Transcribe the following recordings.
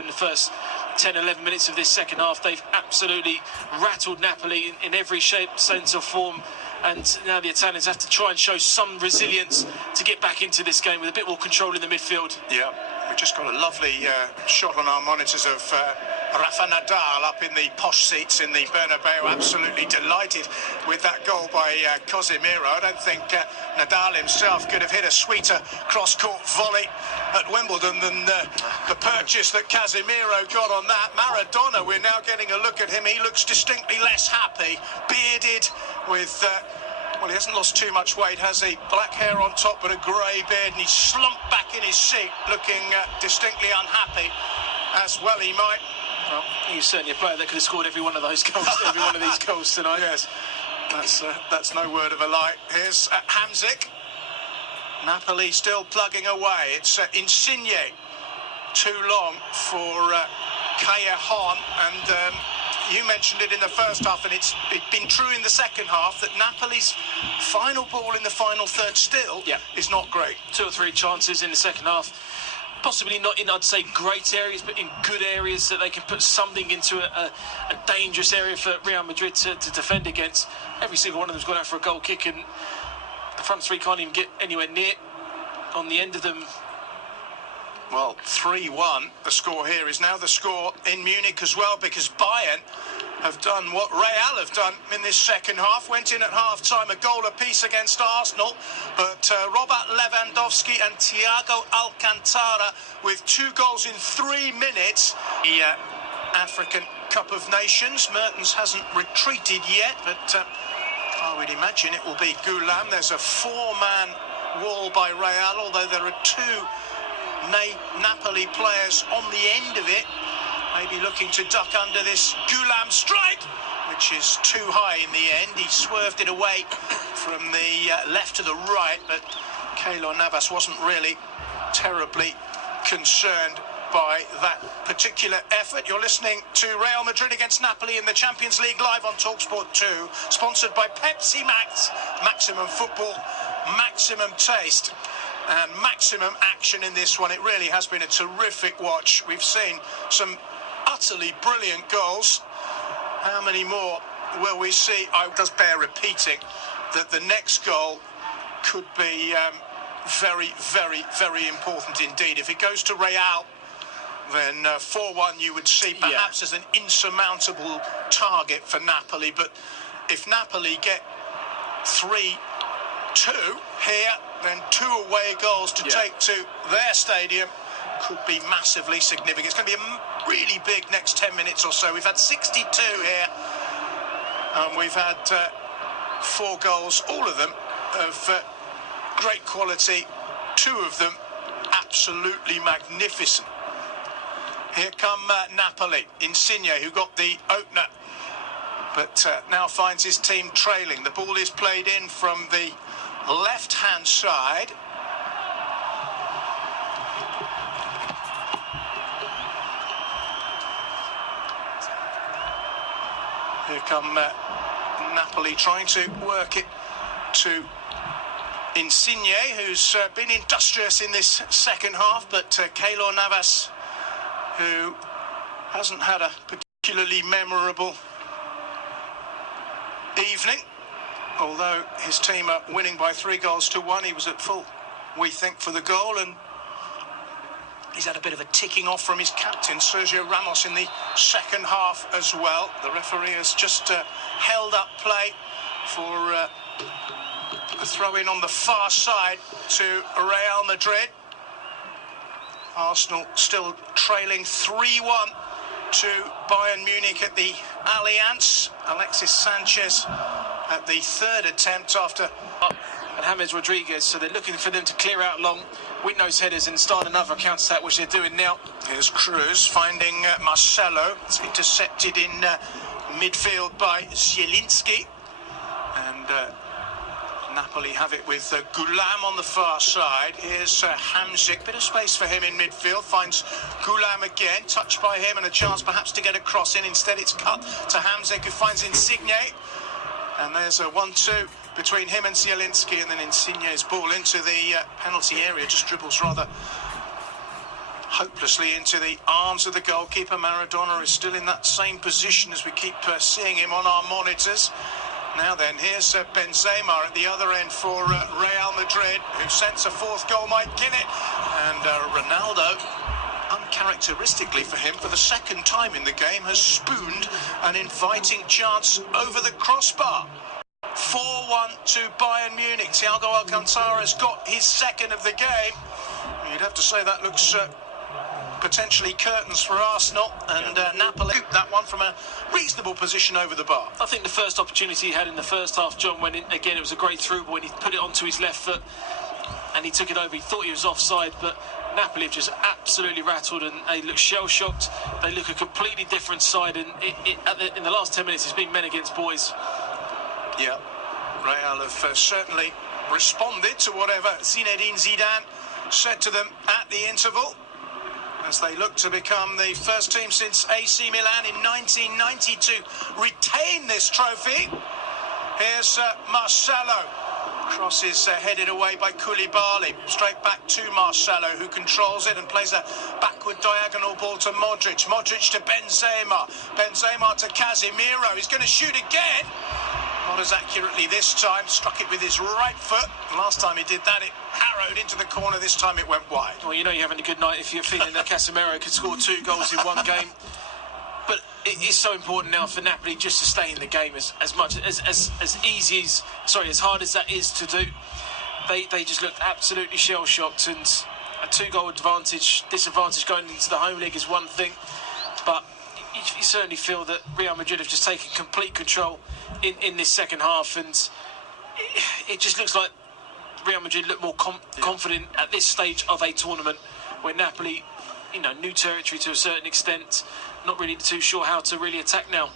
in the first 10-11 minutes of this second half. They've absolutely rattled Napoli in every shape, sense or form, and now the Italians have to try and show some resilience to get back into this game with a bit more control in the midfield. Yeah, we just got a lovely shot on our monitors of Rafa Nadal up in the posh seats in the Bernabeu, absolutely delighted with that goal by Casemiro. I don't think Nadal himself could have hit a sweeter cross-court volley at Wimbledon than the purchase that Casemiro got on that. Maradona, we're now getting a look at him. He looks distinctly less happy, bearded with... well, he hasn't lost too much weight, has he? Black hair on top, but a grey beard, and he's slumped back in his seat, looking distinctly unhappy, as well he might. Well, he's certainly a player that could have scored every one of those goals, every one of these goals tonight. Yes, that's no word of a lie. Here's Hamzik. Napoli still plugging away. It's Insigne. Too long for Callejon, and you mentioned it in the first half, and it's been true in the second half, that Napoli's final ball in the final third still is not great. 2 or 3 chances in the second half. Possibly not in, I'd say, great areas, but in good areas that they can put something into a dangerous area for Real Madrid to defend against. Every single one of them's gone out for a goal kick, and the front three can't even get anywhere near on the end of them. Well, 3-1. The score here is now the score in Munich as well, because Bayern have done what Real have done in this second half. Went in at half-time, a goal apiece against Arsenal, but Robert Lewandowski and Thiago Alcantara with 2 goals in 3 minutes. The African Cup of Nations, Mertens hasn't retreated yet, but I would imagine it will be Goulam. There's a 4-man wall by Real, although there are 2 Napoli players on the end of it, maybe looking to duck under this Goulam strike, which is too high in the end. He swerved it away from the left to the right, but Keylor Navas wasn't really terribly concerned by that particular effort. You're listening to Real Madrid against Napoli in the Champions League live on TalkSport 2, sponsored by Pepsi Max. Maximum football, maximum taste, and maximum action in this one. It really has been a terrific watch. We've seen some utterly brilliant goals. How many more will we see? It does bear repeating that the next goal could be very, very, very important indeed. If it goes to Real, then 4-1 you would see perhaps as an insurmountable target for Napoli. But if Napoli get 3-2 here, then 2 away goals to take to their stadium could be massively significant. It's going to be a really big next 10 minutes or so. We've had 62 here, and we've had 4 goals, all of them of great quality, 2 of them absolutely magnificent. Here come Napoli. Insigne, who got the opener, but now finds his team trailing. The ball is played in from the left-hand side. Here come Napoli trying to work it to Insigne, who's been industrious in this second half, but Keylor Navas, who hasn't had a particularly memorable evening. Although his team are winning by 3-1, he was at full, we think, for the goal, and he's had a bit of a ticking off from his captain, Sergio Ramos, in the second half as well. The referee has just held up play for a throw-in on the far side to Real Madrid. Arsenal still trailing 3-1 to Bayern Munich at the Allianz. Alexis Sanchez at the 3rd attempt after... And James Rodriguez, so they're looking for them to clear out long with-nose headers and start another counter-attack, which they're doing now. Here's Cruz finding Marcelo. It's intercepted in midfield by Zielinski. And Napoli have it with Goulam on the far side. Here's Hamzik, bit of space for him in midfield, finds Goulam again, touched by him and a chance perhaps to get a cross in. Instead it's cut to Hamzik, who finds Insigne, and there's a 1-2 between him and Zielinski, and then Insigne's ball into the penalty area, just dribbles rather hopelessly into the arms of the goalkeeper. Maradona is still in that same position as we keep seeing him on our monitors. Now then, here's Benzema at the other end for Real Madrid, who sense a fourth goal might kill it. And Ronaldo, uncharacteristically for him, for the second time in the game, has spooned an inviting chance over the crossbar. 4-1 to Bayern Munich. Thiago Alcantara has got his second of the game. You'd have to say that looks potentially curtains for Arsenal, and Napoli that one from a reasonable position over the bar. I think the first opportunity he had in the first half, John, when again it was a great through ball, when he put it onto his left foot and he took it over. He thought he was offside, but Napoli have just absolutely rattled, and they look shell-shocked. They look a completely different side, and in the last 10 minutes it's been men against boys. Yeah, Real have certainly responded to whatever Zinedine Zidane said to them at the interval, as they look to become the first team since AC Milan in 1990 to retain this trophy. Here's Marcelo. Cross is headed away by Koulibaly. Straight back to Marcelo, who controls it and plays a backward diagonal ball to Modric. Modric to Benzema. Benzema to Casemiro. He's going to shoot again. Not as accurately this time. Struck it with his right foot. Last time he did that, it harrowed into the corner. This time it went wide. Well, you know you're having a good night if you're feeling that Casemiro could score 2 goals in one game. But it is so important now for Napoli just to stay in the game as hard as that is to do. They just looked absolutely shell-shocked, and a 2-goal disadvantage going into the home league is one thing, but you certainly feel that Real Madrid have just taken complete control in this second half, and it just looks like Real Madrid look more confident at this stage of a tournament, where Napoli, new territory to a certain extent, not really too sure how to really attack now.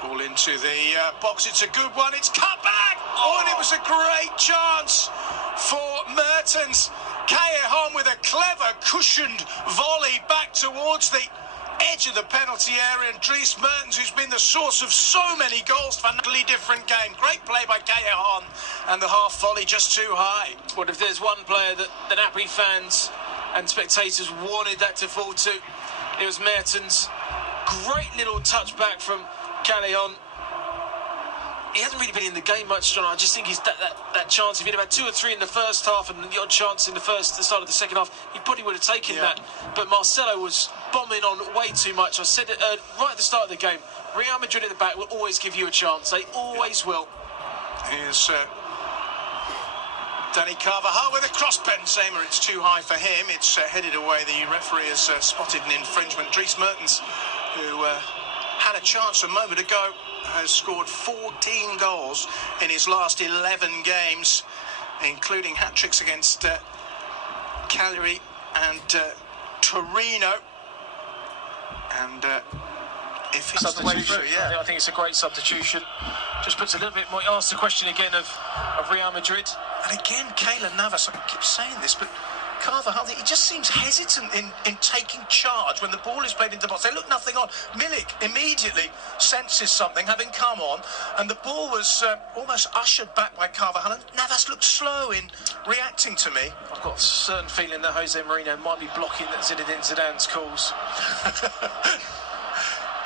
Ball into the box, it's a good one, it's cut back! Oh, and it was a great chance for Mertens. Callejon with a clever cushioned volley back towards the edge of the penalty area, and Dries Mertens, who's been the source of so many goals for a totally different game. Great play by Callejon, and the half volley just too high. Well, if there's one player that the Napoli fans and spectators wanted that to fall to, it was Mertens. Great little touch back from Callejon. He hasn't really been in the game much, John. I just think he's that chance. If he'd have had 2 or 3 in the first half and the odd chance in the start of the second half, he probably would have taken that. But Marcelo was bombing on way too much. I said it right at the start of the game. Real Madrid at the back will always give you a chance. They always will. Here's Dani Carvajal with a cross. Benzema, it's too high for him. It's headed away. The referee has spotted an infringement. Dries Mertens, who had a chance a moment ago, has scored 14 goals in his last 11 games, including hat-tricks against Cagliari and Torino. And if he's the way through, I think it's a great substitution. Just puts a little bit more. Asks the question again of Real Madrid. And again, Keylor Navas, I keep saying this, but Carvajal, he just seems hesitant in taking charge when the ball is played into the box. They look nothing on. Milik immediately senses something, having come on, and the ball was almost ushered back by Carvajal, and Navas looked slow in reacting to me. I've got a certain feeling that Jose Mourinho might be blocking Zinedine Zidane's calls.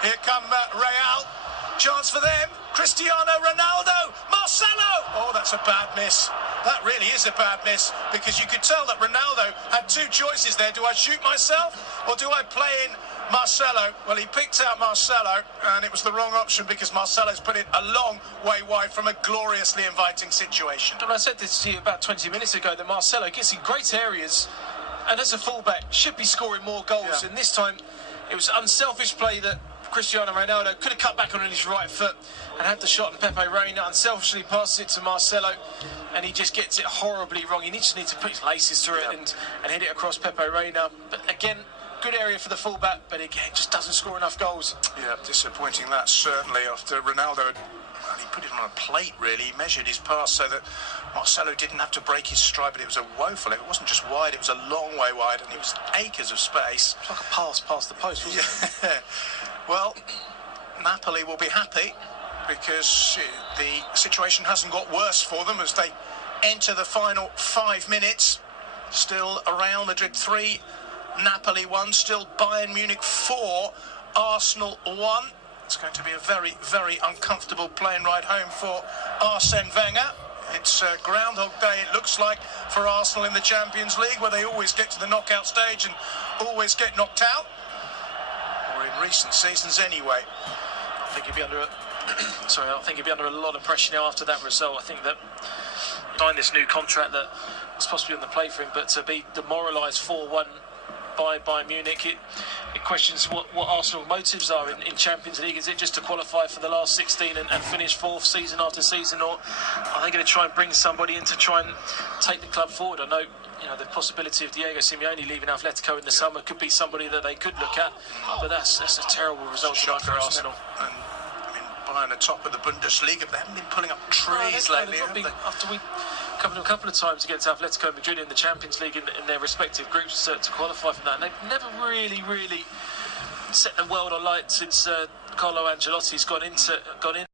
Here come Real. Chance for them. Cristiano Ronaldo. Marcelo. Oh, that's a bad miss. That really is a bad miss, because you could tell that Ronaldo had 2 choices there. Do I shoot myself or do I play in Marcelo? Well, he picked out Marcelo, and it was the wrong option, because Marcelo's put it a long way wide from a gloriously inviting situation. And I said this to you about 20 minutes ago, that Marcelo gets in great areas, and as a fullback should be scoring more goals. And this time it was unselfish play that Cristiano Ronaldo could have cut back on his right foot and had the shot, and Pepe Reina unselfishly passes it to Marcelo, and he just gets it horribly wrong. He just needs to put his laces through it and hit it across Pepe Reina. But again, good area for the fullback, but again, just doesn't score enough goals. Yeah, disappointing that, certainly, after Ronaldo he put it on a plate, really. He measured his pass so that Marcelo didn't have to break his stride, but it was a woeful. It wasn't just wide, it was a long way wide, and it was acres of space. It's like a pass past the post, wasn't it? Well, Napoli will be happy, because the situation hasn't got worse for them as they enter the final 5 minutes. Still Real Madrid 3, Napoli 1, still Bayern Munich 4, Arsenal 1. It's going to be a very, very uncomfortable plane ride home for Arsene Wenger. It's Groundhog Day, it looks like, for Arsenal in the Champions League, where they always get to the knockout stage and always get knocked out. Or in recent seasons anyway. I think he'd be under a lot of pressure now after that result. I think that signed this new contract that was possibly on the plate for him, but to be demoralised 4-1 by Bayern Munich, it questions what Arsenal motives are in Champions League. Is it just to qualify for the last 16 and finish fourth season after season, or are they going to try and bring somebody in to try and take the club forward? I know, the possibility of Diego Simeone leaving Atletico in the summer could be somebody that they could look at, but that's a terrible result tonight for Arsenal. And Bayern are top of the Bundesliga, but they haven't been pulling up trees lately, have they? After we covered a couple of times against Atletico Madrid in the Champions League in their respective groups to qualify for that, and they've never really set the world alight since Carlo Ancelotti's gone in.